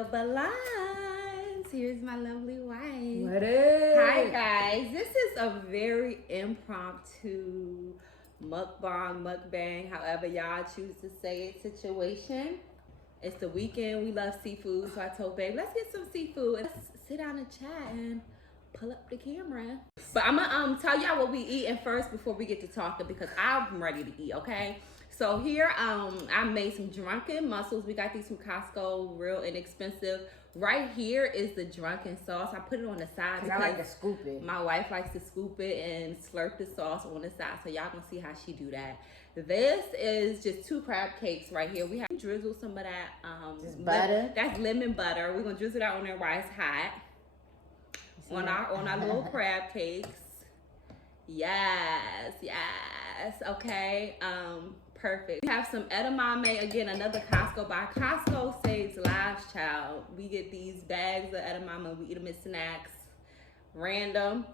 spill the lines. Here's my lovely wife. What is? Hi guys, this is a very impromptu mukbang, however y'all choose to say it, situation. It's the weekend, we love seafood, so I told babe, let's get some seafood and let's sit down and chat and pull up the camera. But I'm gonna tell y'all what we eating first before we get to talking, because I'm ready to eat, okay? So here, I made some Drunken Mussels. We got these from Costco, real inexpensive. Right here is the Drunken sauce. I put it on the side because I like to scoop it. My wife likes to scoop it and slurp the sauce on the side. So y'all gonna see how she do that. This is just 2 crab cakes right here. We have drizzle some of that just butter. That's lemon butter. We're gonna drizzle that on there while it's hot. On our little crab cakes. Yes. Okay. Perfect. We have some edamame, again, another Costco buy. Costco saves lives, child. We get these bags of edamame, we eat them as snacks. Random.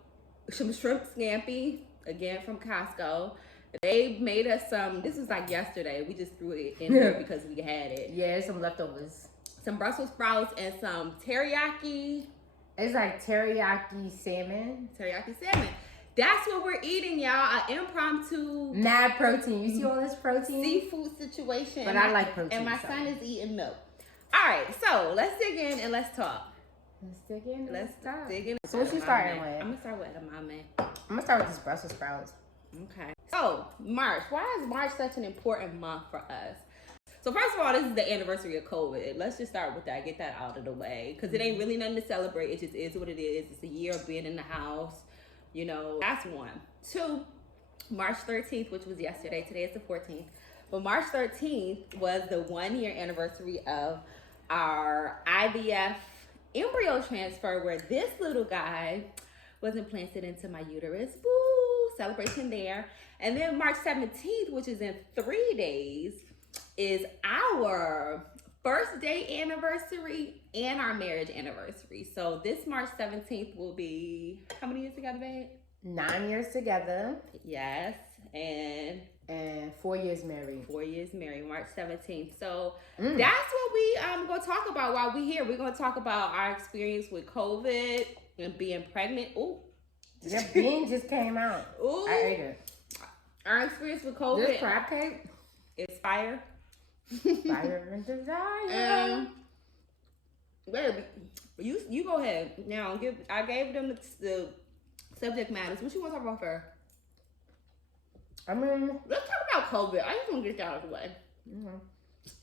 Some shrimp scampi, again from Costco. They made us some, this was like yesterday. We just threw it in here because we had it. Yeah, some leftovers. Some Brussels sprouts and some teriyaki. It's like teriyaki salmon. Teriyaki salmon. That's what we're eating, y'all. An impromptu. Mad protein. You see all this protein? Seafood situation. But I like protein. And my son is eating milk. All right, so let's dig in and let's talk. Let's dig in. Let's dig in. So what you starting with? I'm gonna start with edamame. I'm gonna start with these Brussels sprouts. Okay. So March. Why is March such an important month for us? So first of all, this is the anniversary of COVID. Let's just start with that. Get that out of the way, because it ain't really nothing to celebrate. It just is what it is. It's a year of being in the house. You know, that's 1. 2, March 13th, which was yesterday. Today is the 14th. But March 13th was the 1-year anniversary of our IVF embryo transfer, where this little guy was implanted into my uterus. Woo! Celebration there. And then March 17th, which is in 3 days, is our first day anniversary and our marriage anniversary. So this March 17th will be, how many years together, babe? 9 years together. Yes. And 4 years married. 4 years married, March 17th. So that's what we going to talk about while we're here. We're going to talk about our experience with COVID and being pregnant. Ooh. Your bean just came out. Ooh. I ate it. Our experience with COVID. This crab cake is fire. Fire and desire. Baby, you go ahead. Now, I gave them the subject matters. What you want to talk about first? I mean, let's talk about COVID. I just want to get that out of the way.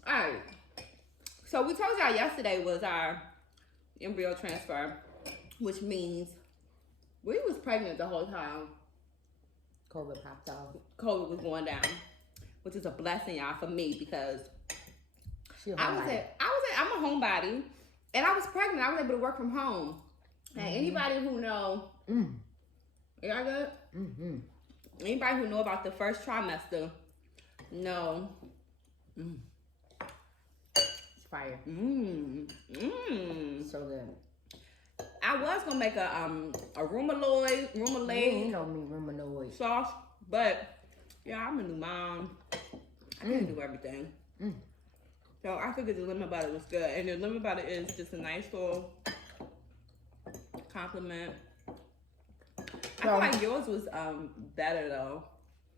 All right. So we told y'all yesterday was our embryo transfer, which means we was pregnant the whole time. COVID popped off. COVID was going down, which is a blessing, y'all, for me, because I'm a homebody, and I was pregnant. I was able to work from home. And anybody who know, y'all good? Anybody who know about the first trimester, know. It's fire. So good. I was gonna make a rumaloid You know me, rumanoid sauce, but yeah, I'm a new mom. I can't do everything. So I figured the lemon butter was good, and the lemon butter is just a nice little compliment. I feel like yours was better though.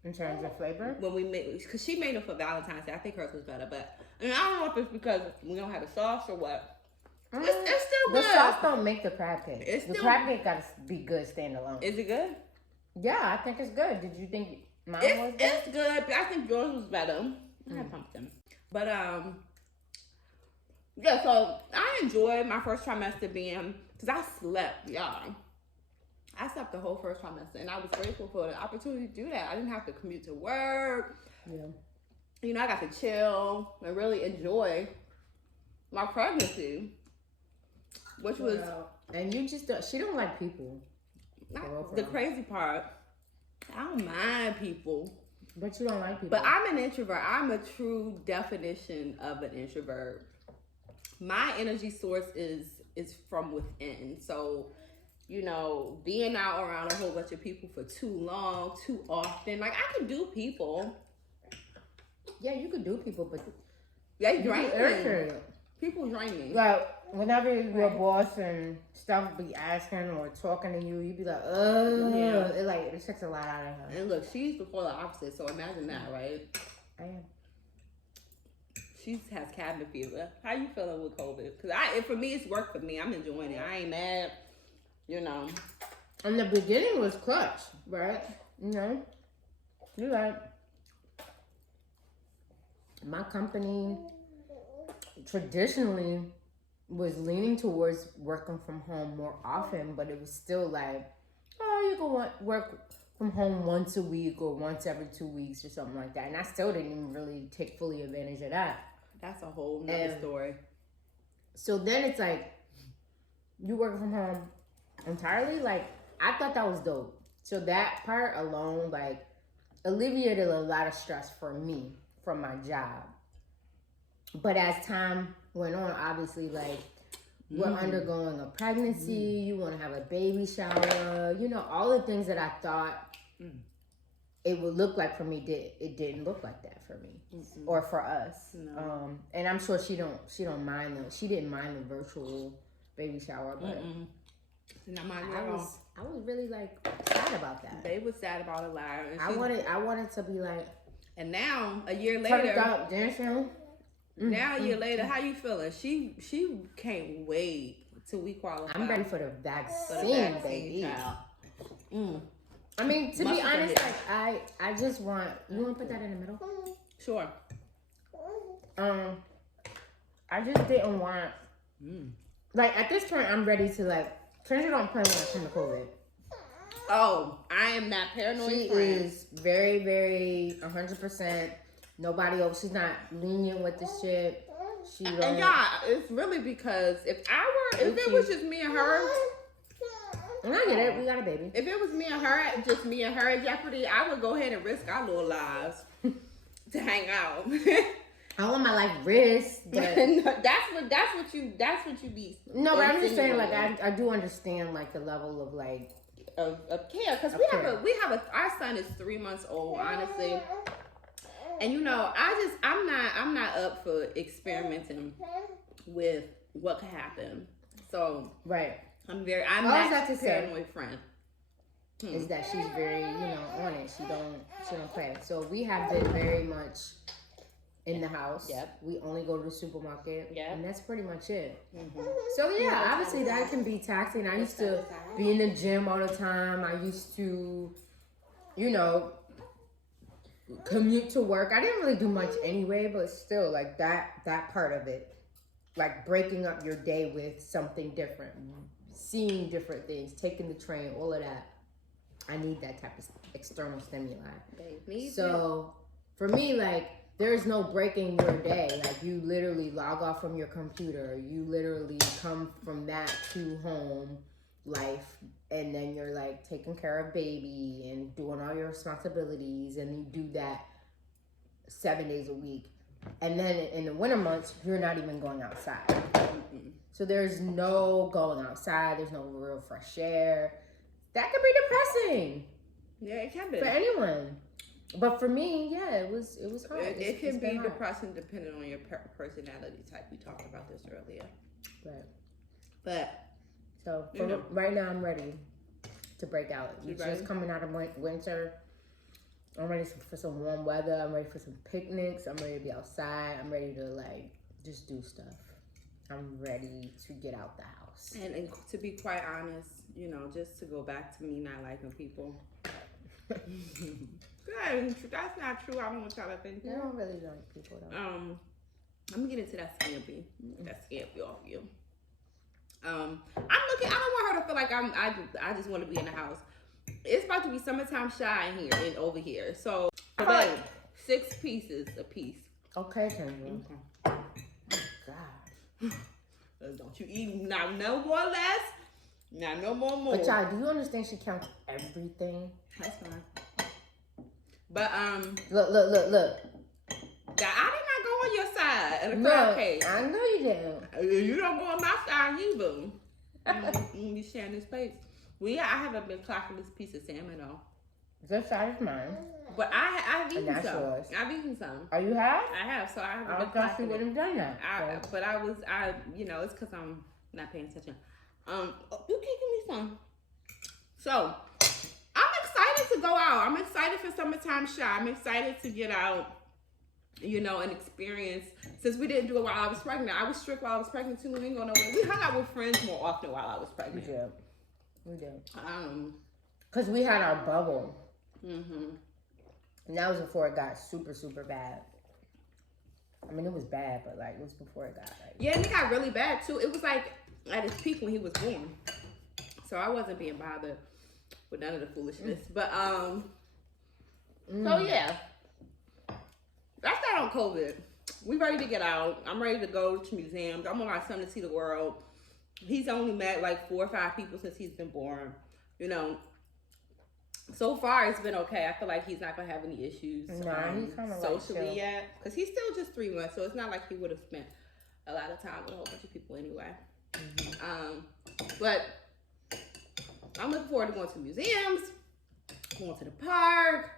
In terms of flavor? When we made, because she made it for Valentine's Day. I think hers was better, but I don't know if it's because we don't have a sauce or what. It's still good. The sauce don't make the crab cake. The crab cake gotta be good standalone. Is it good? Yeah, I think it's good. Did you think mine was good? It's good, but I think yours was better. I had pumpkin. But yeah, so I enjoyed my first trimester being, because I slept, y'all. I slept the whole first trimester, and I was grateful for the opportunity to do that. I didn't have to commute to work. Yeah. You know, I got to chill and really enjoy my pregnancy, which was... And you just don't, she don't like people. The crazy part, I don't mind people. But you don't like people. But I'm an introvert. I'm a true definition of an introvert. My energy source is from within. So, you know, being out around a whole bunch of people for too long, too often, like I can do people. Yeah, you could do people, but they drain me. irritated. People drain me. Well, whenever your boss and stuff be asking or talking to you, you be like, ugh. Yeah. It takes a lot out of her. And look, she's the polar opposite, so imagine that, right? I am. She has cabin fever. How you feeling with COVID? Because for me, it's work for me. I'm enjoying it. I ain't mad. You know. In the beginning was clutch, right? You know, you like my company traditionally was leaning towards working from home more often, but it was still like, oh, you can work from home once a week or once every 2 weeks or something like that. And I still didn't even really take fully advantage of that. That's a whole nother story. So then it's like, you working from home entirely? Like, I thought that was dope. So that part alone, like, alleviated a lot of stress for me from my job. But as time went on, obviously, like, we're undergoing a pregnancy, you want to have a baby shower, you know, all the things that I thought it would look like for me, it didn't look like that for me or for us. No. And I'm sure she didn't mind the virtual baby shower, but I was really like sad about that. They was sad about it, liar. I wanted to be like, and now a year later, dancing. Now a year later, how you feeling? She can't wait till we qualify. I'm ready for the vaccine, baby. I mean, to be honest, like I just want. You want to put that in the middle? Sure. I just didn't want. Like at this point, I'm ready to like. Kendra don't play when it comes to COVID. Oh, I am that paranoid. She is very, very 100%. Nobody else. She's not lenient with the shit. She don't. And y'all, it's really because if it was just me and her. And I get it. We got a baby. If it was me and her, just me and her in jeopardy, I would go ahead and risk our little lives to hang out. I want my life risked, but that's what you be. No, but I'm just saying, like I do understand like the level of like of care because we have our son is 3 months old, honestly. And you know, I'm not up for experimenting with what could happen. So right, I'm that paranoid friend. Is that she's very on it. She don't play. So we have been very much in the house. Yep. We only go to the supermarket. Yep. And that's pretty much it. So yeah, obviously that can be taxing. I used to be in the gym all the time. I used to, commute to work. I didn't really do much anyway, but still like that part of it, like breaking up your day with something different, seeing different things, taking the train, all of that. I need that type of external stimuli. So for me, like, there's no breaking your day. Like, you literally log off from your computer. You literally come from that to home life. And then you're, like, taking care of baby and doing all your responsibilities. And you do that 7 days a week. And then in the winter months, you're not even going outside. So there's no going outside. There's no real fresh air. That could be depressing. Yeah, it can be. For anyone. But for me, yeah, it was hard. It can be depressing depending on your personality type. We talked about this earlier. Right. But so right now, I'm ready to break out. It's just coming out of winter. I'm ready for some warm weather. I'm ready for some picnics. I'm ready to be outside. I'm ready to like just do stuff. I'm ready to get out the house. And to be quite honest, just to go back to me not liking people. That's not true. I don't want y'all to think that. I don't really like people though. I'm gonna get into that scampy. That scampy off you. I don't want her to feel like I just want to be in the house. It's about to be summertime shy in here and over here. So I feel like 6 pieces a piece. Okay, Kendra. Oh God. Don't you eat now no more less. Now no more. But y'all, do you understand she counts everything? That's fine. But Look. I did not go on your side of the No, crab cake. I know you didn't. You don't go on my side either. You be sharing this plate. I haven't been clocking this piece of salmon though. Just side is mine. But I've And eaten that's some. yours. I've eaten some. Oh, you have? I have, so I have I a good thought you class would in have done that. So. But it's because I'm not paying attention. You can give me some. So, I'm excited to go out. I'm excited for summertime shop. I'm excited to get out, and experience. Since we didn't do it while I was pregnant. I was strict while I was pregnant too. We ain't going nowhere. We hung out with friends more often while I was pregnant. We did. Because we had our bubble. Mm-hmm. And that was before it got super, super bad. I mean, it was bad, but like it was before it got like. Yeah, and it got really bad too. It was like at its peak when he was born. So I wasn't being bothered with none of the foolishness. But so yeah. That's that on COVID. We ready to get out. I'm ready to go to museums. I want my son to see the world. He's only met like 4 or 5 people since he's been born. So far it's been okay. I feel like he's not gonna have any issues he's kind of socially like yet, because he's still just 3 months, so it's not like he would have spent a lot of time with a whole bunch of people anyway. But I'm looking forward to going to museums, going to the park,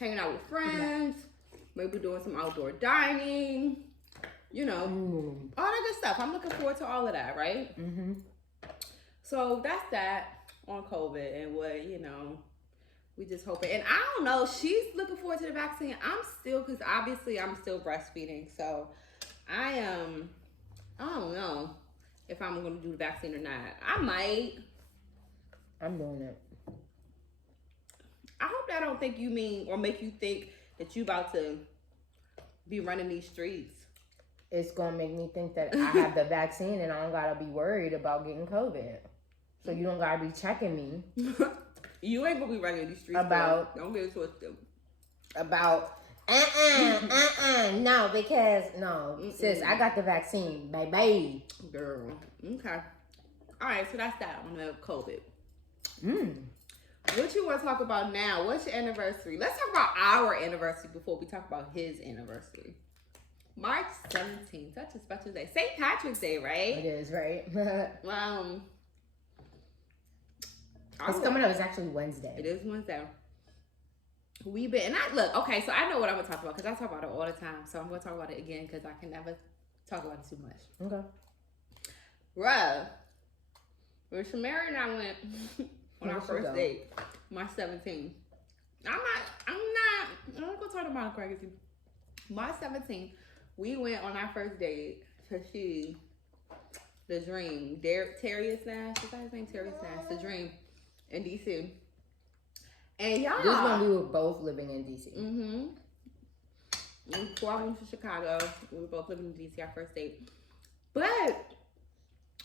hanging out with friends, maybe doing some outdoor dining, all that good stuff. I'm looking forward to all of that, right? So that's that on COVID and what we just hoping. And I don't know, she's looking forward to the vaccine. Because obviously I'm still breastfeeding. So I don't know if I'm going to do the vaccine or not. I might. I'm doing it. I hope that don't think you mean or make you think that you about to be running these streets. It's going to make me think that I have the vaccine and I don't got to be worried about getting COVID. So you don't got to be checking me. You ain't gonna be running these streets. Don't get it twisted. No, because sis, I got the vaccine, baby. Girl. Okay. All right, so that's that on the COVID. What you want to talk about now? What's your anniversary? Let's talk about our anniversary before we talk about his anniversary. March 17th. Such a special day. St. Patrick's Day, right? It is, right? It's coming up. It's actually Wednesday. It is Wednesday. Okay, so I know what I'm going to talk about because I talk about it all the time. So I'm going to talk about it again because I can never talk about it too much. Okay. Bruh, when Shamara and I went on our first date, March 17th. I'm not going to talk about crazy. March 17th, we went on our first date to see The Dream. Terry Snash. Is that his name? Terry Snash. The Dream. In DC. And y'all. This one we were both living in DC. Before I went to Chicago, we were both living in DC, our first date. But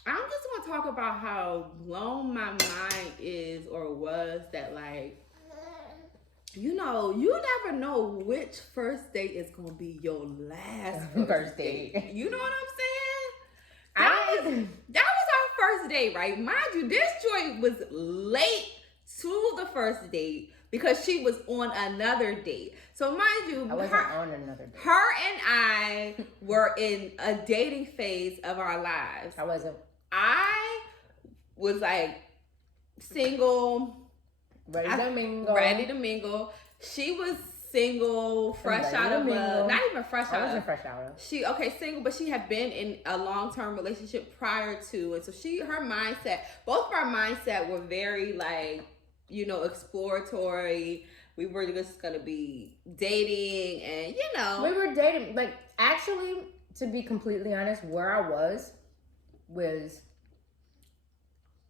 I'm just gonna talk about how blown my mind is or was that, like, you never know which first date is gonna be your last first date. You know what I'm saying? That was our first date, right? Mind you, this joint was late to the first date because she was on another date. So mind you, I wasn't on another date. Her and I were in a dating phase of our lives. I wasn't. I was like single, ready to mingle. She was single, fresh out of love. Not even fresh out. I wasn't fresh out. Single, but she had been in a long-term relationship prior to, and so her mindset, both of our mindset were very like, exploratory. We were just gonna be dating, and we were dating. Like, actually, to be completely honest, where I was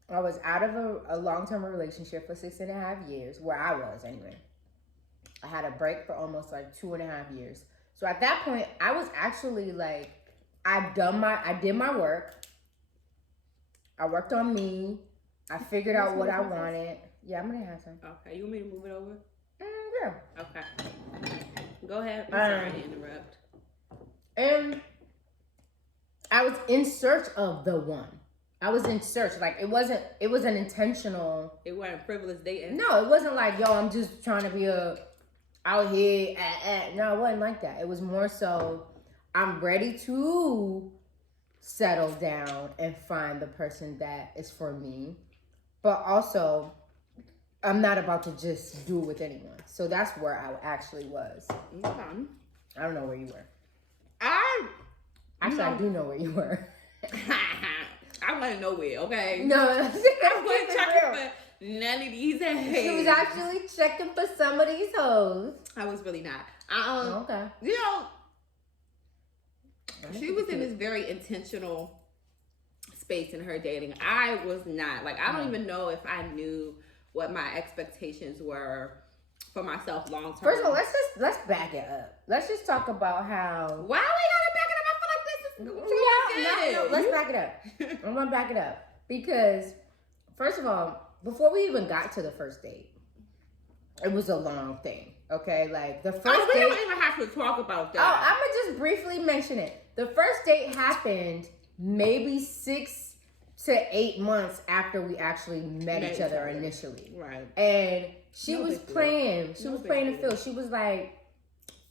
I was out of a long-term relationship for 6.5 years, where I was anyway. I had a break for almost like 2.5 years. So at that point, I was actually like, I did my work. I worked on me. I figured out what I wanted. Yeah, I'm gonna have some. Okay, you want me to move it over? Yeah. Okay. Go ahead. I'm sorry to interrupt. And I was in search of the one. I was in search. Like, it wasn't intentional. It wasn't frivolous dating. No, it wasn't like, yo, I'm just trying to be out here. No, it wasn't like that. It was more so, I'm ready to settle down and find the person that is for me. But also, I'm not about to just do it with anyone. So that's where I actually was. Okay. I don't know where you were. I do know where you were. I went nowhere, okay? No, I wasn't checking for none of these hoes. She was actually checking for some of these hoes. I was really not. Okay. You know, she was in this very intentional space in her dating. I was not. Like, I don't even know if I knew what my expectations were for myself long term. First of all, let's back it up. Let's just talk about how. Why we gotta back it up? I feel like this is No, let's back it up. I'm gonna back it up because, first of all, before we even got to the first date, it was a long thing. Okay, like the first we date. don't even have to talk about that. Oh, I'm gonna just briefly mention it. The first date happened maybe 6 to 8 months after we actually met each other initially. Right. And she was playing. She was playing the field. She was like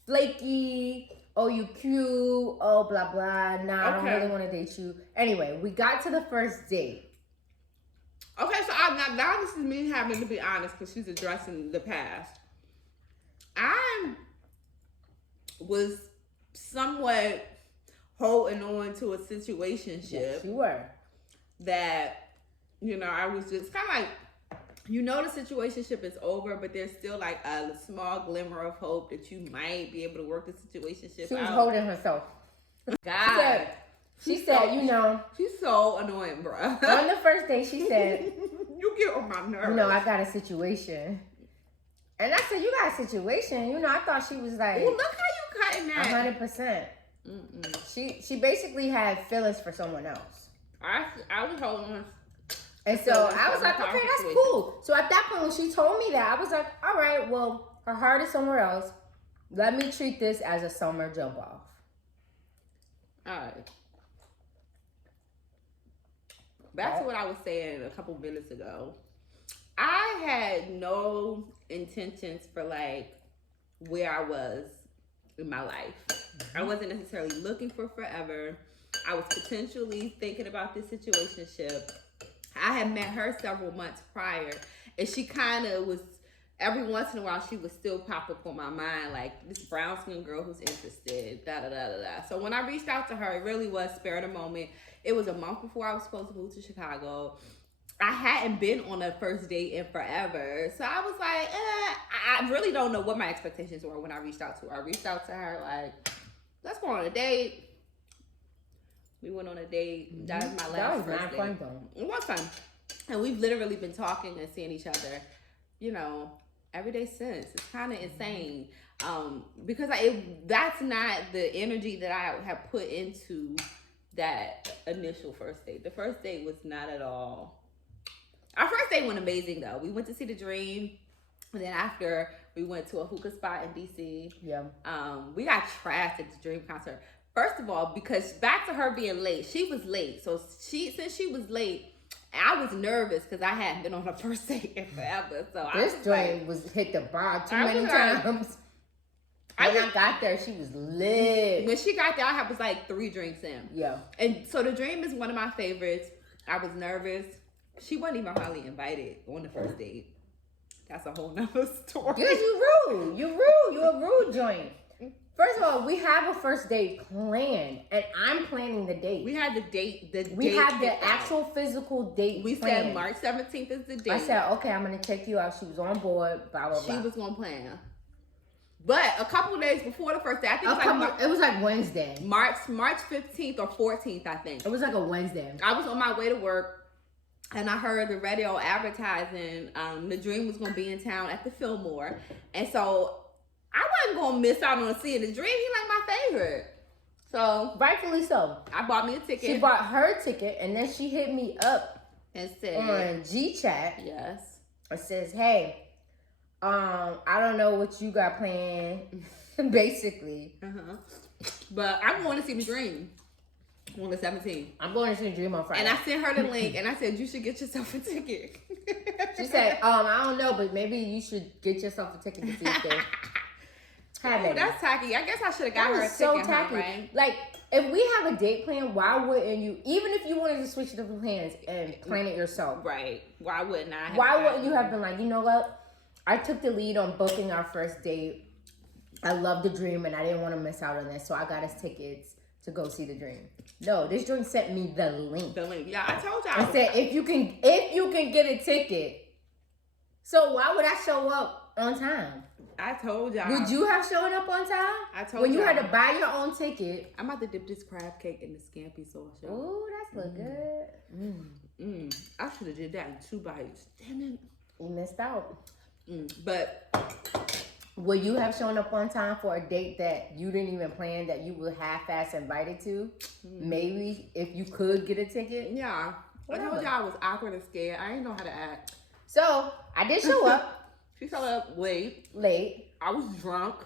flaky. Oh, you cute. Oh, blah blah. Nah, I don't really want to date you. Anyway, we got to the first date. Okay, so now this is me having to be honest because she's addressing the past. I was somewhat holding on to a situationship. Yes, you were. That, you know, I was just kind of like, you know, the situationship is over, but there's still like a small glimmer of hope that you might be able to work the situationship out. She was holding herself. God. She said, you know. She's so annoying, bro. On the first day, she said, you get on my nerves. You know, I got a situation. And I said, you got a situation? You know, I thought she was like. Ooh, look how you cutting that. 100%. She basically had feelings for someone else. I was holding on. And so I was like, okay, that's cool. So at that point, when she told me that, I was like, all right, well, her heart is somewhere else. Let me treat this as a summer jump off. All right. Back to what I was saying a couple minutes ago. I had no intentions for like where I was in my life. I wasn't necessarily looking for forever. I was potentially thinking about this situationship. I had met her several months prior, and she kind of was, every once in a while, she would still pop up on my mind, like this brown skin girl who's interested, da da da da da. So when I reached out to her, it really was spare of the moment. It was a month before I was supposed to move to Chicago. I hadn't been on a first date in forever. So I was like, I really don't know what my expectations were when I reached out to her. I reached out to her like, let's go on a date. We went on a date. That was my last first date. That was not fun though. It was fun. And we've literally been talking and seeing each other, you know, every day since. It's kind of insane. Because that's not the energy that I have put into that initial first date. The first date was not at all. Our first date went amazing though. We went to see The Dream. And then after, we went to a hookah spot in DC. Yeah. We got trashed at the Dream concert. First of all, because back to her being late, she was late. So since she was late, I was nervous because I hadn't been on a first date in forever. So this joint was hit the bar too many times. When I got there, she was lit. When she got there, I was like 3 drinks in. Yeah. And so The Dream is one of my favorites. I was nervous. She wasn't even hardly invited on the first date. That's a whole nother story. Because you rude. You rude. You're a rude joint. First of all, we have a first date planned, and I'm planning the date. We had the date. We have the actual physical date. We planned. said March 17th is the date. I said, okay, I'm gonna take you out. She was on board. Blah blah blah. She was gonna plan. But a couple of days before the first day, I think it was like Wednesday. March 15th or 14th, I think. It was like a Wednesday. I was on my way to work, and I heard the radio advertising. The Dream was gonna be in town at the Fillmore, and so I wasn't gonna miss out on seeing The Dream. He like my favorite, so rightfully so. I bought me a ticket. She bought her ticket, and then she hit me up and said on G-Chat. Yes. It says, "Hey, I don't know what you got planned." Basically. But I'm going to see The Dream on the 17th. I'm going to see The Dream on Friday. And I sent her the link, and I said, you should get yourself a ticket. She said, I don't know, but maybe you should get yourself a ticket to see if they have it. That's tacky. I guess I should have got her a ticket. So tacky. Right? Like, if we have a date plan, why wouldn't you, even if you wanted to switch the plans and plan it yourself? Right. Why wouldn't I? Why wouldn't you have been like, you know what? I took the lead on booking our first date. I love the dream and I didn't want to miss out on this, so I got us tickets to go see the dream. No, this joint sent me the link. The link. Yeah, I told y'all. I said, if you can get a ticket. So why would I show up on time? I told y'all. Would you have shown up on time? I told when you y'all. had to buy your own ticket. I'm about to dip this crab cake in the scampi sauce, y'all. Ooh, that's look good. I should have did that in 2 bites. Damn it. You missed out. But would you have shown up on time for a date that you didn't even plan, that you were half-ass invited to? Maybe if you could get a ticket? Yeah. Whatever. I told y'all I was awkward and scared. I didn't know how to act. So, I did show up. She showed up late. I was drunk.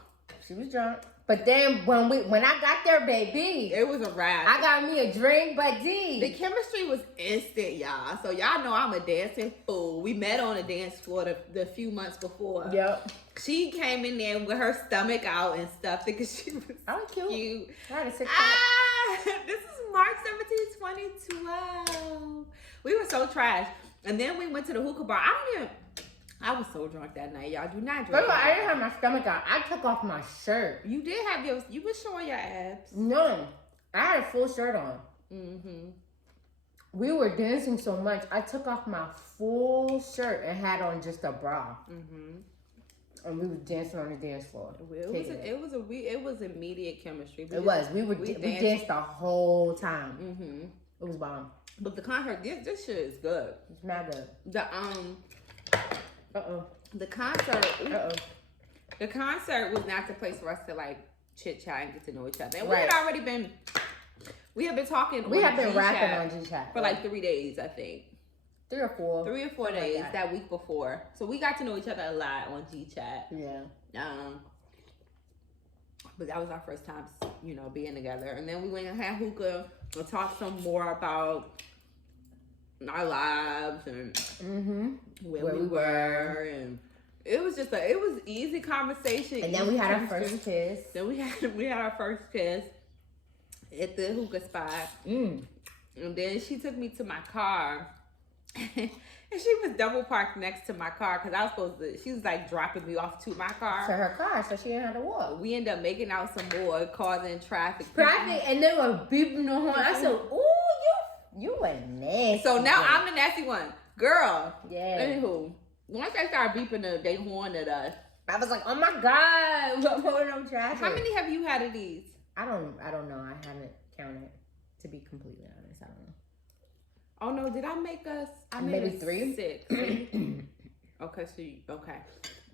She was drunk. But then when I got there, baby, it was a wrap. I got me a drink, but the chemistry was instant, y'all. So y'all know I'm a dancing fool. We met on a dance floor the few months before. Yep. She came in there with her stomach out and stuff because she was cute. I had a 6 this is March 17th, 2012. We were so trash. And then we went to the hookah bar. I was so drunk that night, y'all. Do not drink. I didn't have my stomach out. I took off my shirt. You did have you were showing your abs. No, I had a full shirt on. Mm-hmm. We were dancing so much, I took off my full shirt and had on just a bra. Mm-hmm. And we were dancing on the dance floor. It was immediate chemistry. We danced the whole time. Mm-hmm. It was bomb. But the concert, this shit is good. It's not good. The concert. The concert was not the place for us to like chit chat and get to know each other. And we had been talking. We have been rapping on G-Chat for like 3 days, I think. 3 or 4. 3 or 4 days that week before. So we got to know each other a lot on G-Chat. Yeah. But that was our first time, being together. And then we went and had hookah and talked some more about our lives and where we were, and it was easy conversation. And then we had our first kiss. Then we had our first kiss at the hookah spot. And then she took me to my car. And she was double parked next to my car because she was like dropping me off to my car. To her car, so she didn't have to walk. We ended up making out some more, causing traffic. And they were beeping the horn. I said, ooh, you were nasty. So now I'm the nasty one. Girl. Yeah. Anywho, once they started beeping they horn at us, I was like, oh my God, what more of traffic? How many have you had of these? I don't know. I haven't counted, to be completely honest. I don't know. Oh no, did I make us? Maybe 3? 6. Okay.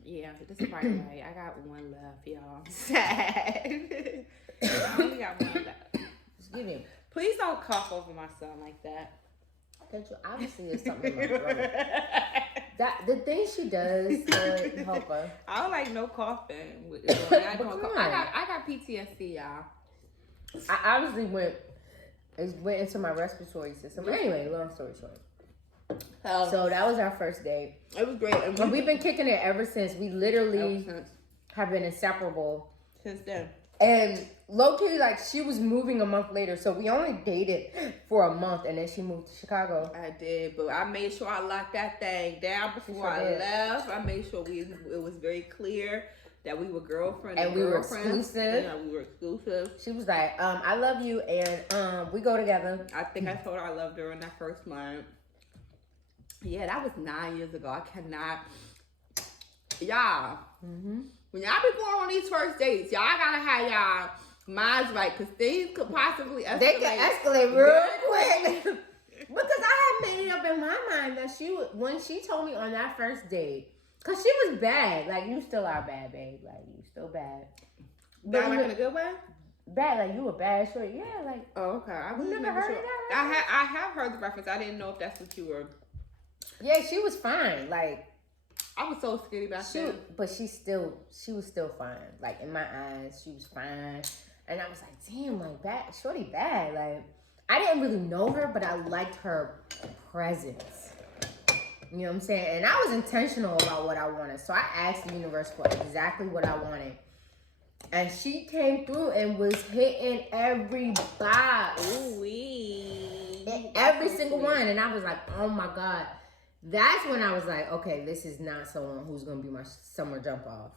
Yeah, this is probably right. I got 1 left, y'all. Sad. I only got 1 left. Just give me. Please don't cough over my son like that. Obviously, there's something in my throat. The thing she does, Lord, help her. I don't like no coughing. I got PTSD, y'all. I obviously went into my respiratory system. Anyway, long story short. So that was our first date. It was great. And we've been kicking it ever since. We literally have been inseparable since then. And low-key, like, she was moving a month later, so we only dated for a month, and then she moved to Chicago. I did, but I made sure I locked that thing down before I left. I made sure it was very clear that we were girlfriend and we were exclusive. Yeah, we were exclusive. She was like, I love you, and we go together. I think I told her I loved her in that first month. Yeah, that was 9 years ago. I cannot. Y'all. When y'all be going on these first dates, y'all gotta have y'all minds right, because things could possibly escalate. They could escalate real quick. Because I had made it up in my mind that when she told me on that first date, because she was bad. Like, you still are bad, babe. Like, you still bad. Bad like in a good way? Bad, like you were bad. Sure, yeah, like. Oh, okay. I never heard of that. I have heard the reference. I didn't know if that's what you were. Yeah, she was fine. Like. I was so skinny back then. But she was still fine. Like, in my eyes, she was fine. And I was like, damn, like, bad, shorty bad. Like, I didn't really know her, but I liked her presence. You know what I'm saying? And I was intentional about what I wanted. So I asked the universe for exactly what I wanted. And she came through and was hitting every box. Ooh-wee. Every single one. And I was like, oh my God. That's when I was like, okay, this is not someone who's going to be my summer jump off.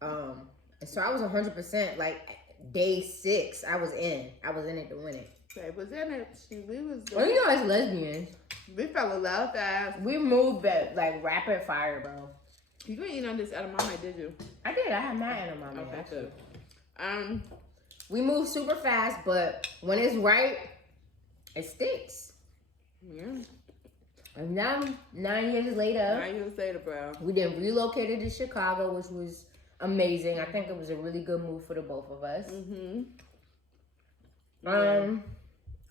And so I was 100%, like, day 6, I was in it to win it. They was in it. We was. Well, you know, as lesbians, we fell in love fast. We moved at, like, rapid fire, bro. You didn't eat on this edamame, did you? I did. I had mad edamame. Okay, actually. good. We move super fast, but when it's right, it sticks. Yeah. And now, 9 years later. 9 years later, bro. We then relocated to Chicago, which was amazing. I think it was a really good move for the both of us. Mm-hmm.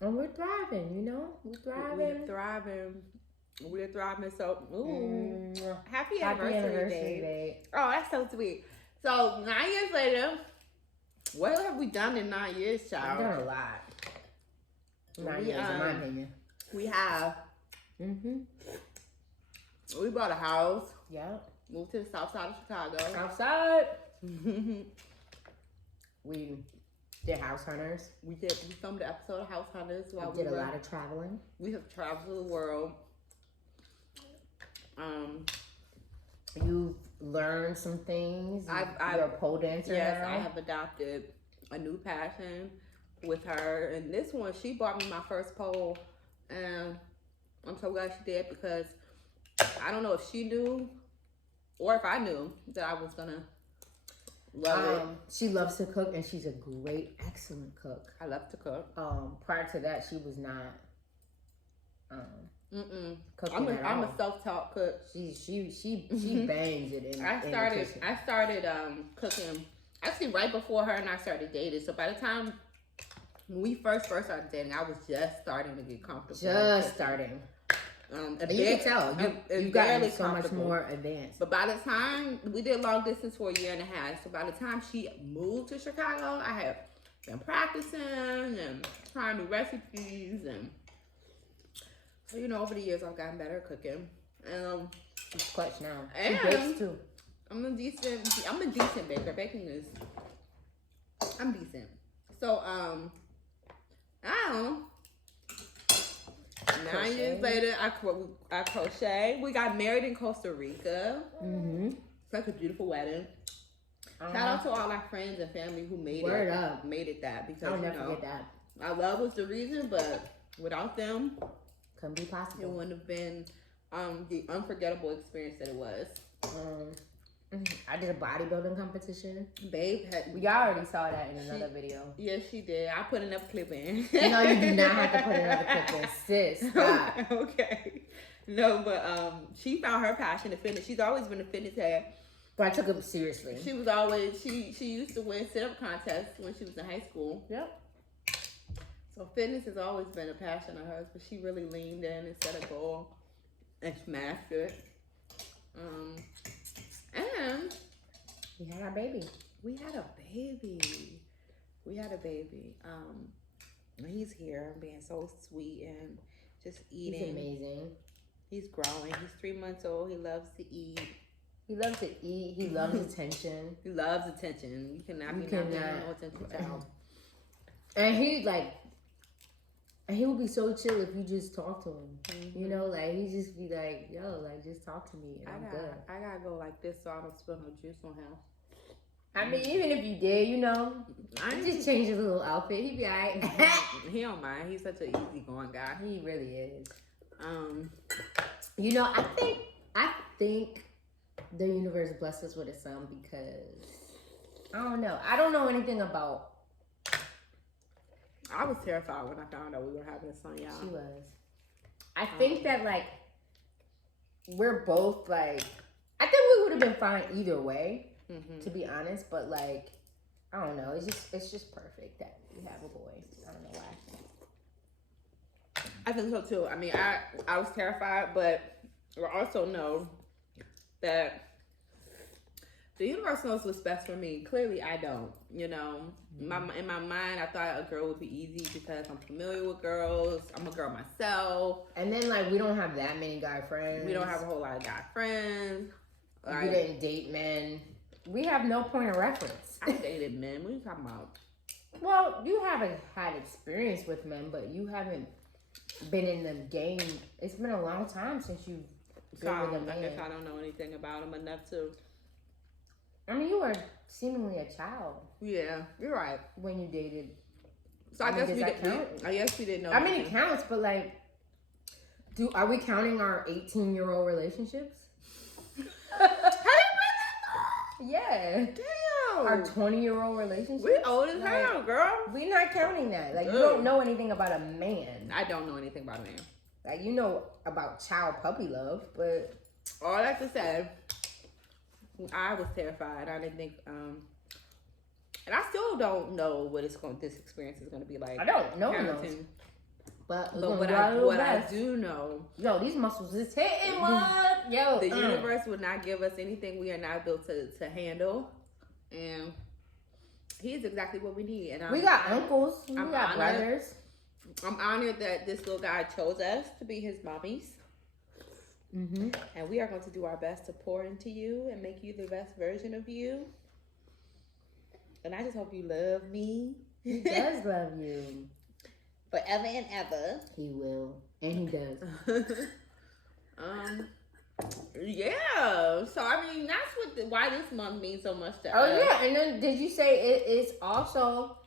And we're thriving, you know? We're thriving. We're thriving. So, happy anniversary day. Oh, that's so sweet. So, 9 years later, what have we done in 9 years, child? We've done a lot. 9 years, in my opinion. We have. We bought a house. Yep. Moved to the south side of Chicago. South side. We did House Hunters. We filmed the episode of House Hunters. While we did a lot of traveling. We have traveled the world. You've learned some things. You're a pole dancer. Yes, now. I have adopted a new passion with her. And this one, she bought me my first pole. And I'm so glad she did, because I don't know if she knew or if I knew that I was gonna love it. She loves to cook, and she's a excellent cook. I love to cook. Prior to that, she was not cooking at all. I'm a self-taught cook. She bangs it in. I started cooking actually right before her and I started dating. So by the time when we first started dating, I was just starting to get comfortable. Just starting. And you can tell you've gotten so much more advanced. But by the time we did long distance for a year and a half, so by the time she moved to Chicago, I had been practicing and trying new recipes, and so over the years I've gotten better at cooking. She's clutch now. And she bakes too. I'm a decent baker. I'm decent. So I don't know. 9 years later, I crochet. We got married in Costa Rica. Such a beautiful wedding. Shout out to all our friends and family who made it that, because I'll never forget that. Our love was the reason, but without them, couldn't be possible. It wouldn't have been the unforgettable experience that it was. I did a bodybuilding competition. Babe y'all already saw that in another video. Yes, she did. I put another clip in. No, you do not have to put another clip in, sis. Stop. Okay. No, but she found her passion in fitness. She's always been a fitness head. But I took it seriously. She was always she used to win sit-up contests when she was in high school. Yep. So fitness has always been a passion of hers, but she really leaned in and set a goal and smashed it. And we had our baby. We had a baby. He's here being so sweet and just eating. He's amazing. He's growing. He's 3 months old. He loves to eat. He loves to eat. He loves attention. He loves attention. You cannot be not giving no attention to him. And he would be so chill if you just talk to him. You know, like he just be like, "Yo, like just talk to me, and I'm good." I gotta go like this so I don't spill no juice on him. I mean, even if you did, I just change his little outfit. He'd be alright. He don't mind. He's such an easygoing guy. He really is. I think the universe blessed us with a son because I don't know. I don't know anything about. I was terrified when I found out we were having a son, y'all. She was. I think that we're both I think we would have been fine either way, to be honest. But I don't know. It's just perfect that we have a boy. I don't know why. I think so too. I mean, I was terrified, but I also know that the universe knows what's best for me. Clearly, I don't. In my mind, I thought a girl would be easy because I'm familiar with girls. I'm a girl myself. And then, we don't have that many guy friends. We don't have a whole lot of guy friends. We didn't date men. we have no point of reference. I dated men. What are you talking about? Well, you haven't had experience with men, but you haven't been in the game. It's been a long time since you've been with a man. I guess I don't know anything about him enough to. I mean, you were seemingly a child. Yeah, you're right. When you dated. So I guess we didn't know. I mean, it counts, but like, are we counting our 18-year-old relationships? Yeah. Damn. Our 20-year-old relationships. We old as hell, girl. We're not counting that. Like, you don't know anything about a man. I don't know anything about a man. Like, you know about child puppy love, but all that to say, I was terrified. I didn't think, and I still don't know what this experience is going to be like. I don't know. But what I do know, yo, these muscles is hitting what? Yo, the universe would not give us anything we are not built to handle, and he's exactly what we need. And we got uncles, we got brothers. I'm honored that this little guy chose us to be his mommies. Mm-hmm. And we are going to do our best to pour into you and make you the best version of you. And I just hope you love me. He does love you. Forever and ever. He will. And he does. Yeah. So, I mean, that's why this month means so much to us. Oh, yeah. And then did you say it is also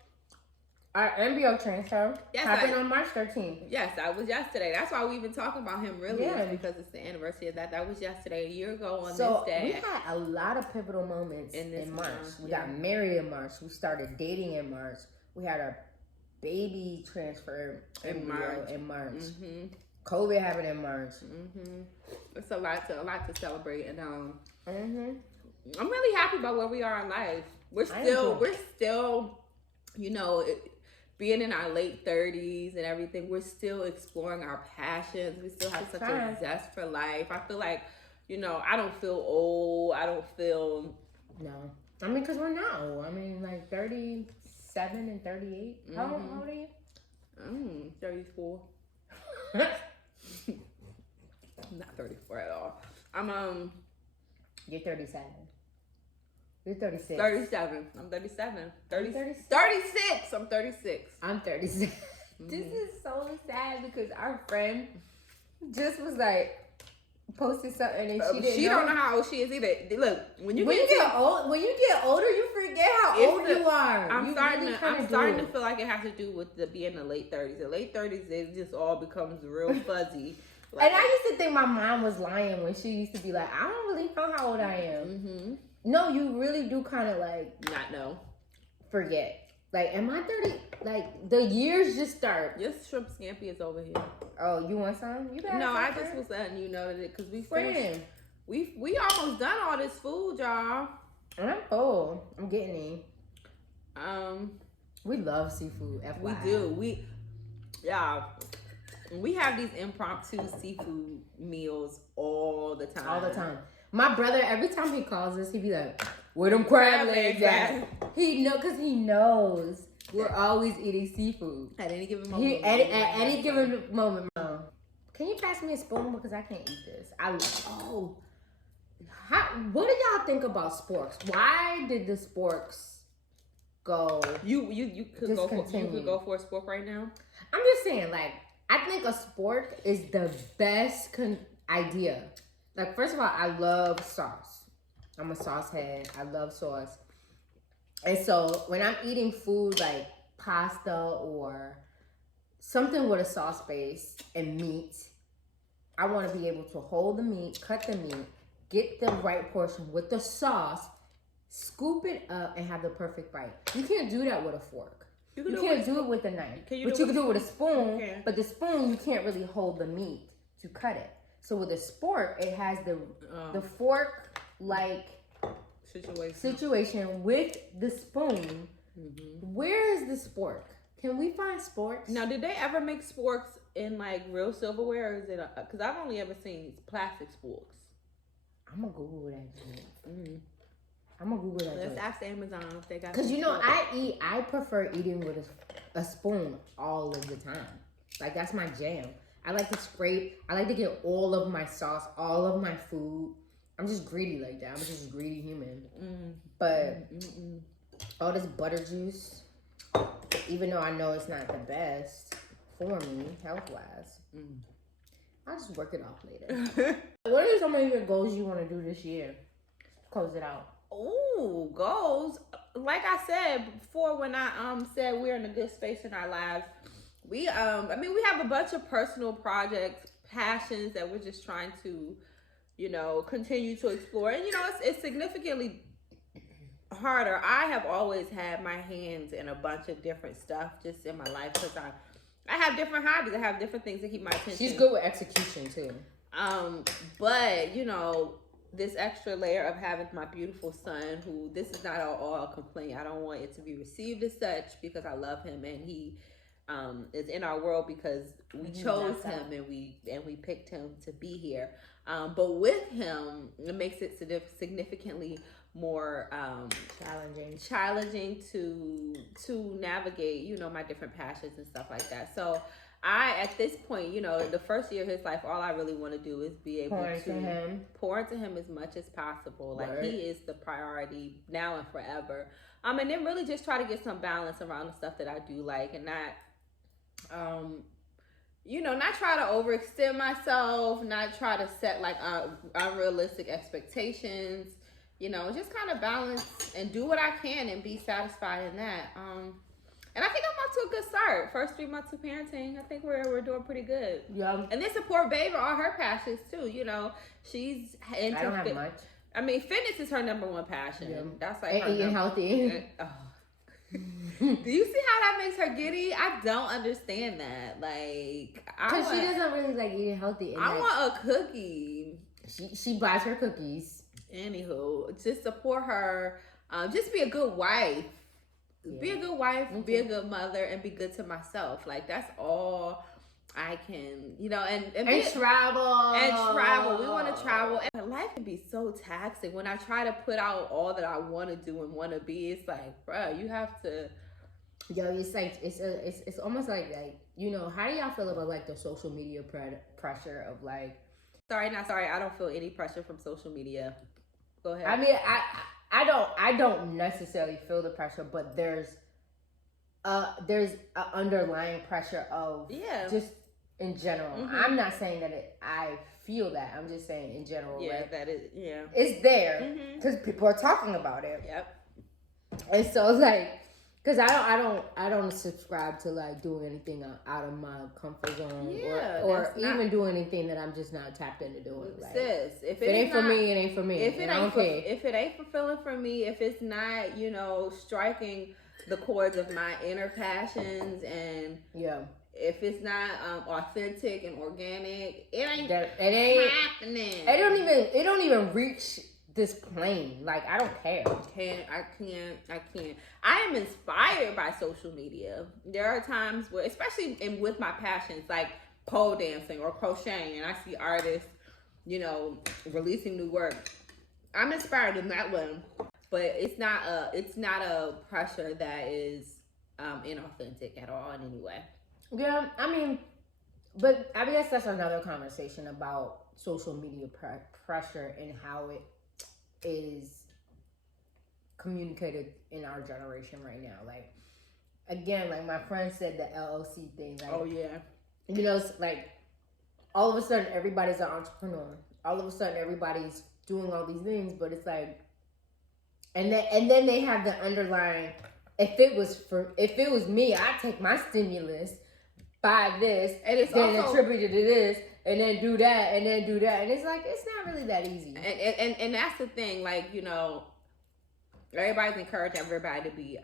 our embryo transfer happened on March 13th. Yes, that was yesterday. That's why we've been talking about him, really. Yeah. Because it's the anniversary of that. That was yesterday, a year ago on this day. We had a lot of pivotal moments in March. We got married in March. We started dating in March. We had our baby transfer in March. Mm-hmm. COVID happened in March. Mm-hmm. It's a lot to celebrate. And I'm really happy about where we are in life. We're still, you know, being in our late 30s and everything, we're still exploring our passions. We still have such a zest for life. I feel like, you know, I don't feel old. I don't feel... No. I mean, because we're not old. I mean, like 37 and 38. How old are you? 34. I'm not 34 at all. You're 37. You're 36. 37. I'm 37. 36. I'm 36. I'm 36. This is so sad because our friend just was like posted something and she don't know how old she is either. Look, when you get older, you forget how old you are. I'm starting to feel like it has to do with being in the late 30s. The late 30s, it just all becomes real fuzzy. And I used to think my mom was lying when she used to be like, I don't really know how old I am. Mm-hmm. No, you really do kind of like not know. Forget. Like, am I 30? Like, the years just start. Your shrimp scampi is over here. Oh, you want some? You got No, I just was letting you know that because we almost done all this food, y'all. And I'm full. I'm getting in. We love seafood. FYI. We do. We have these impromptu seafood meals all the time. All the time. My brother, every time he calls us, he be like, where them crab legs at? Because he knows we're always eating seafood. At any given moment. At any given moment. Can you pass me a spoon? Because I can't eat this. What do y'all think about sporks? Why did the sporks go? You could go for a spork right now? I'm just saying, like, I think a spork is the best idea. Like, first of all, I love sauce. I'm a sauce head. I love sauce. And so when I'm eating food like pasta or something with a sauce base and meat, I want to be able to hold the meat, cut the meat, get the right portion with the sauce, scoop it up, and have the perfect bite. You can't do that with a fork. You can't do it with a knife. But you can do it with a spoon. Okay. But the spoon, you can't really hold the meat to cut it. So with a spork, it has the fork-like situation with the spoon. Mm-hmm. Where is the spork? Can we find sporks? Now, did they ever make sporks in like real silverware, or is it? Because I've only ever seen plastic sporks. I'm gonna Google that. Let's ask Amazon if they got. Because I prefer eating with a spoon all of the time. Like, that's my jam. I like to scrape. I like to get all of my sauce, all of my food. I'm just greedy like that. I'm just a greedy human. But all this butter juice, even though I know it's not the best for me health-wise, I'll just work it off later. What are some of your goals you want to do this year? Close it out. Ooh, goals. Like I said before, when I said we're in a good space in our lives, we have a bunch of personal projects, passions that we're just trying to, continue to explore. And it's significantly harder. I have always had my hands in a bunch of different stuff just in my life because I have different hobbies. I have different things that keep my attention. She's good with execution too. But this extra layer of having my beautiful son, who this is not all a complaint. I don't want it to be received as such because I love him and he is in our world because we chose him and we picked him to be here. But with him, it makes it significantly more challenging to navigate, my different passions and stuff like that. So at this point, the first year of his life, all I really want to do is be able to pour into him as much as possible. Like, he is the priority now and forever. And then really just try to get some balance around the stuff that I do like, and not not try to overextend myself, not try to set like unrealistic expectations, just kind of balance and do what I can and be satisfied in that. And I think I'm off to a good start. First 3 months of parenting, I think we're doing pretty good. Yeah. And then support baby all her passions too. She's into. I don't have much. Fitness is her number one passion. Yeah. That's like and eating healthy. Do you see how that makes her giddy? I don't understand that. Like, because she doesn't really like eating healthy. I want a cookie. She buys her cookies. Anywho, just support her. Just be a good wife. Yeah. Be a good wife, be a good mother, and be good to myself. Like, that's all I can, and travel. And travel. We want to travel. And life can be so taxing. When I try to put out all that I want to do and want to be, it's like, bruh, you have to. Yo, it's like, it's almost like, how do y'all feel about like the social media pressure of like. Sorry, I don't feel any pressure from social media. Go ahead. I mean, I don't necessarily feel the pressure, but there's a underlying pressure of just in general. Mm-hmm. I'm not saying that I feel that. I'm just saying in general. Yeah, right? that is. Yeah, it's there because people are talking about it. Yep. And so like, because I don't subscribe to like doing anything out of my comfort zone or even doing anything that I'm just not tapped into doing. Like, sis, if it ain't for me, it ain't for me. If it ain't fulfilling for me, if it's not, striking the chords of my inner passions, and if it's not authentic and organic, it ain't happening. It don't even reach this plane. Like, I don't care. I can't. I am inspired by social media. There are times where, especially with my passions like pole dancing or crocheting, and I see artists, releasing new work. I'm inspired in that way, but it's not a pressure that is inauthentic at all in any way. Yeah, but I guess that's another conversation about social media pressure and how it is communicated in our generation right now. Like, again, like my friend said, the LLC thing. Like, oh yeah, it's like all of a sudden everybody's an entrepreneur. All of a sudden everybody's doing all these things, but it's like, and then they have the underlying. If it was me, I'd take my stimulus, buy this, and it's then attribute it to this, and then do that, and then do that. And it's like, it's not really that easy. And that's the thing, like, everybody's encouraging everybody to be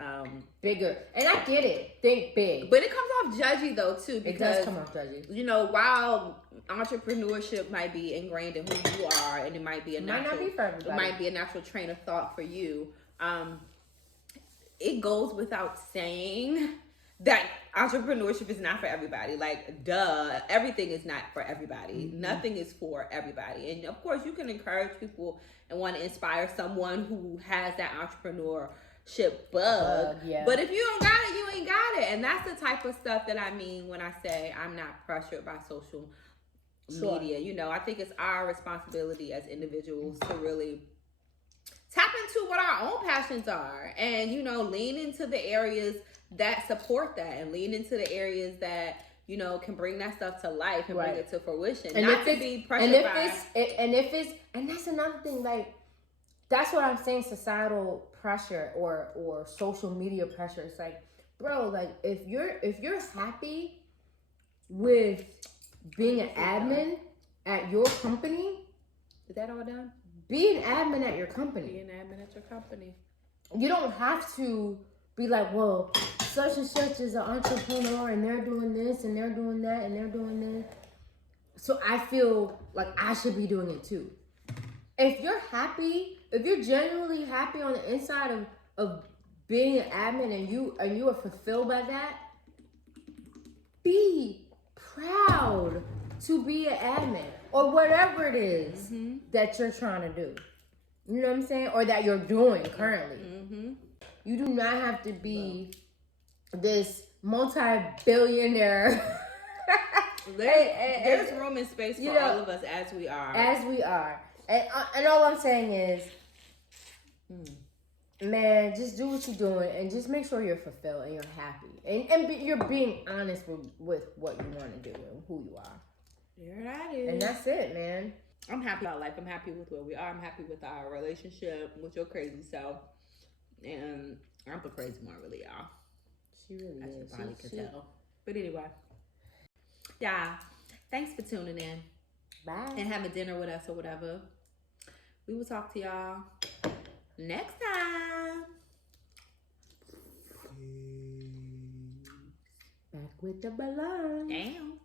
bigger. And I get it. Think big. But it comes off judgy though too, because it does come off judgy. While entrepreneurship might be ingrained in who you are, and it might be it might be a natural train of thought for you, it goes without saying that entrepreneurship is not for everybody. Like, duh, everything is not for everybody. Mm-hmm. Nothing is for everybody. And of course, you can encourage people and want to inspire someone who has that entrepreneurship bug. Yeah. But if you don't got it, you ain't got it. And that's the type of stuff that I mean when I say I'm not pressured by social media. You know, I think it's our responsibility as individuals to really tap into what our own passions are, and you know, lean into the areas that support that, and lean into the areas that, you know, can bring that stuff to life and bring it to fruition, and not to be pressured and that's another thing, like, that's what I'm saying, societal pressure or social media pressure. It's like, bro, like, if you're happy with being an admin at your company, is that all done? Be an admin at your company. Be an admin at your company. You don't have to be like, well, such and such is an entrepreneur and they're doing this and they're doing that and they're doing this, so I feel like I should be doing it too. If you're happy, if you're genuinely happy on the inside of being an admin and you are fulfilled by that, be proud to be an admin or whatever it is that you're trying to do. You know what I'm saying? Or that you're doing currently. You do not have to be this multi-billionaire. There's room and space for all of us as we are. As we are. And all I'm saying is, man, just do what you're doing and just make sure you're fulfilled and you're happy. And you're being honest with what you want to do and who you are. There that is. And that's it, man. I'm happy about life. I'm happy with where we are. I'm happy with our relationship with your crazy self. And I'm the crazy one, really, y'all. She really As is. you probably could tell. But anyway. Yeah. Thanks for tuning in. Bye. And having dinner with us or whatever. We will talk to y'all next time. Back with the balloon. Damn.